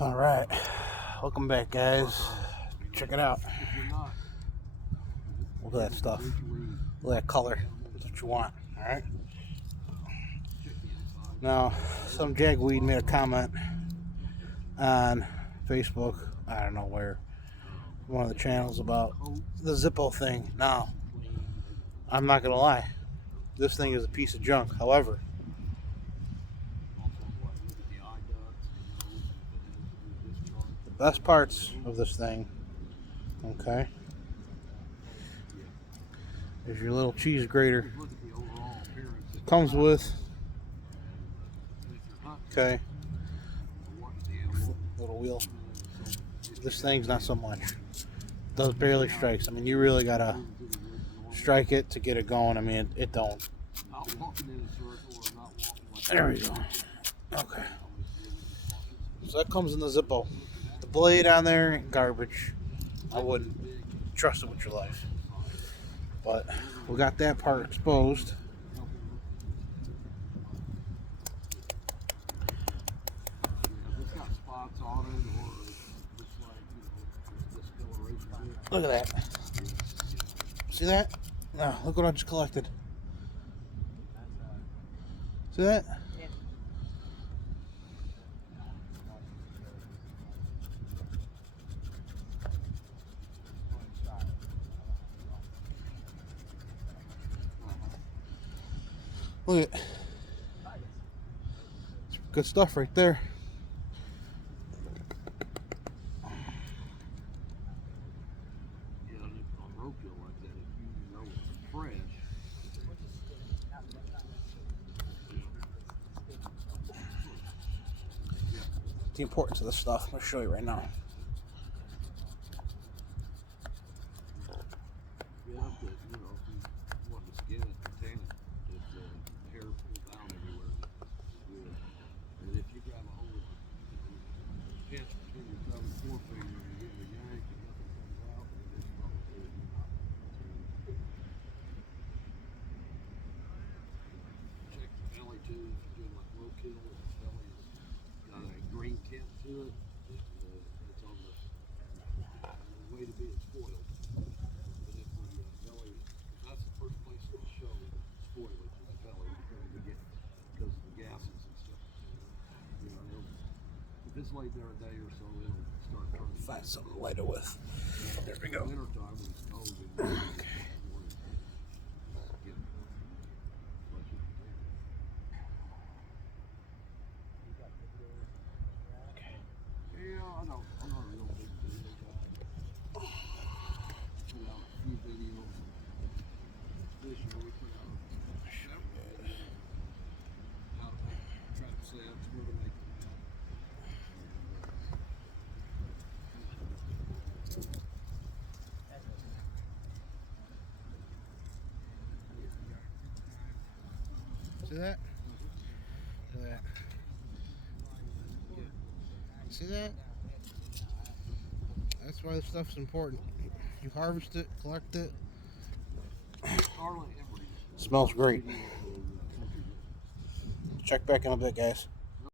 All right, welcome back, guys. Check it out. Look at that stuff. Look at that color. That's what you want. All right. Now, some jagweed made a comment on Facebook. I don't know where. One of the channels about the zippo thing. Now, I'm not gonna lie. This thing is a piece of junk. However, the best parts of this thing, okay, is your little cheese grater. It comes with, okay, little wheel. This thing's not so much. It does barely strikes. I mean, you really gotta strike it to get it going. I mean, it don't. There we go. Okay. So that comes in the zippo. The blade on there, garbage. I wouldn't trust it with your life. But we got that part exposed. Look at that. See that? No, look what I just collected. See that? Look at it. Good stuff right there. The importance of this stuff. I'm going to show you right now. Green tint to it. It's on the way to being spoiled. But if the belly, that's the first place it'll show spoilage in the belly because of the gases and stuff. You know, if it's laid there a day or so, it'll start turning. Find something to light it with. There we go. Wintertime when it's cold. Okay. See that? Look at that. See that? That's why this stuff's important. You harvest it, collect it. Smells great. Check back in a bit, guys.